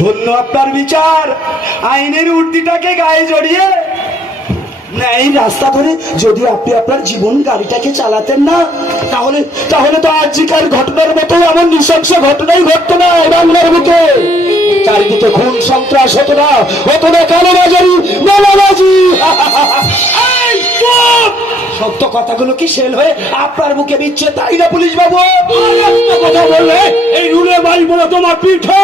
ধন্য আপনার বিচার। আইনের উর্দিটাকে গায়ে জড়িয়ে না এই রাস্তা ধরে যদি আপনি আপনার জীবন গাড়িটাকে চালাতেন না, তাহলে তাহলে তো আজিকার ঘটনার মতো এমন নৃশংস ঘটনাই ঘটতো না বাংলার বুকে। চারিদিকে খুন, সন্ত্রাস হতো না হতো না কালোবাজারি মেলাবাজি! সত্য কথাগুলো কি সেল হয়ে আপনার মুখে দিচ্ছে তাই না পুলিশ বাবু কথা বললে এই রুলে বাড়ি বলে তোমার পিঠে।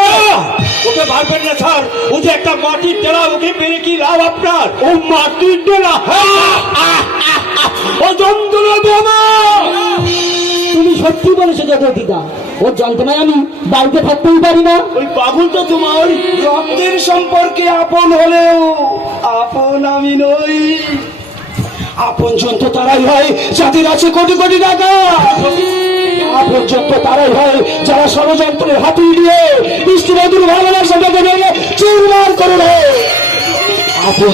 ওকে মারবেন না স্যার। ও যে একটা মাটির টেলা ওকে পেরে কি লাভ আপনার? ও মাটির টেলা ও যন্ত্রণা বোমা তুমি সত্যি বলেছ জগদিদা ওর যন্ত্রণায় আমি বাড়িতে থাকতেই পারি না। ওই পাগলটা তোমার। রক্তের সম্পর্কে আপন হলেও আপন আমি নই। আপন জন্ত তারাই হয় যাদের আছে কোটি কোটি টাকা। আপন জন্ত তারাই হয় যারা ষড়যন্ত্রের হাতুড়ি দিয়ে বৃষ্টি নদীর ভালোবাসাটাকে ভেঙে চুরমার করে দেয় আপন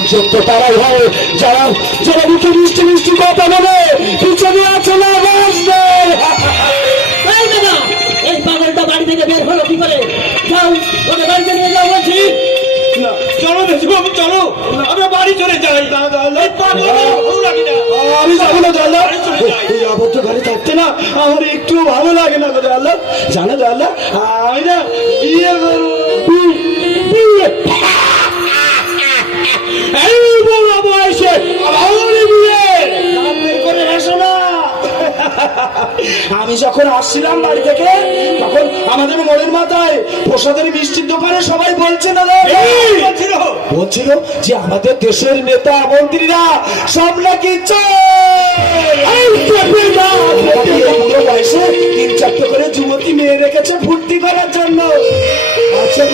তারাই হয় যারা যারা মুখে মিষ্টি মিষ্টি কথা বলে পিছনে আছে না বসবে এই পাগলটা বাড়ি থেকে বের হলো কি করে? যাও ওকে বাড়িতে নিয়ে যাও বলছি। চলো চলো। আমরা বাড়ি চলে যাই। এই পাগল আমার ভালো লাগে না। আমি যাব না দাদা এই থাকতে না আমার একটু ভালো লাগে না গো দাদা জানো দাদা আমি না বিয়ে করব এই বুড়ো বয়সে আমার বিয়ে। করে এসো না। আমি যখন আসছিলাম বাড়ি থেকে তখন আমাদের মনের মাথায় প্রসাদের মিষ্টির দোকানে সবাই বলছে দাদা বলছিল বলছিল যে আমাদের দেশের নেতা মন্ত্রীরা সব নাকি চোর।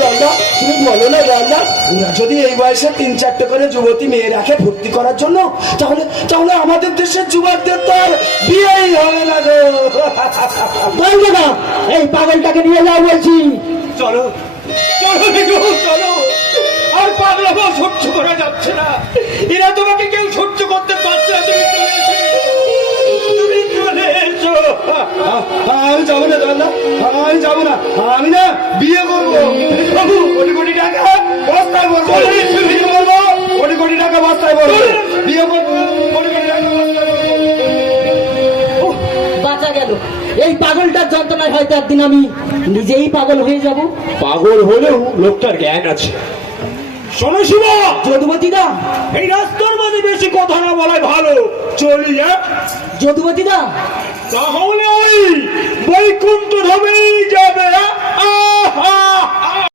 দাদা তুমি বলো না দাদা ওরা যদি এই বয়সে তিন চারটে করে যুবতী মেয়ে রাখে ভর্তি করার জন্য তাহলে তাহলে আমাদের দেশের যুবকদের তো আর বিয়েই হবে না গো। বল দাদা এই পাগলটাকে নিয়ে যাও বলছি। চলো চলো চলো। আর পাগলা সহ্য করা যাচ্ছে না। এরা তোমাকে কেউ সহ্য করতে আমি যাব না দাদা আমি যাব না। আমি না বিয়ে করব। বাবু কোটি কোটি টাকা বস্তায় করব। কোটি কোটি টাকা বস্তায় বলব বিয়ে করব। কোটি কোটি টাকা বস্তায় বাঁচা গেল। এই পাগলটার যন্ত্রণায় হয়তো একদিন আমি নিজেই পাগল হয়ে যাব। পাগল হলেও লোকটার জ্ঞান আছে। শোনো শিবা। যদুবতীদা এই রাস্তার মধ্যে বেশি কথা না বলাই ভালো। চলি যা যদুবতীদা তাহলে ওই বৈকুণ্ঠ ধামেই যাবে আহা!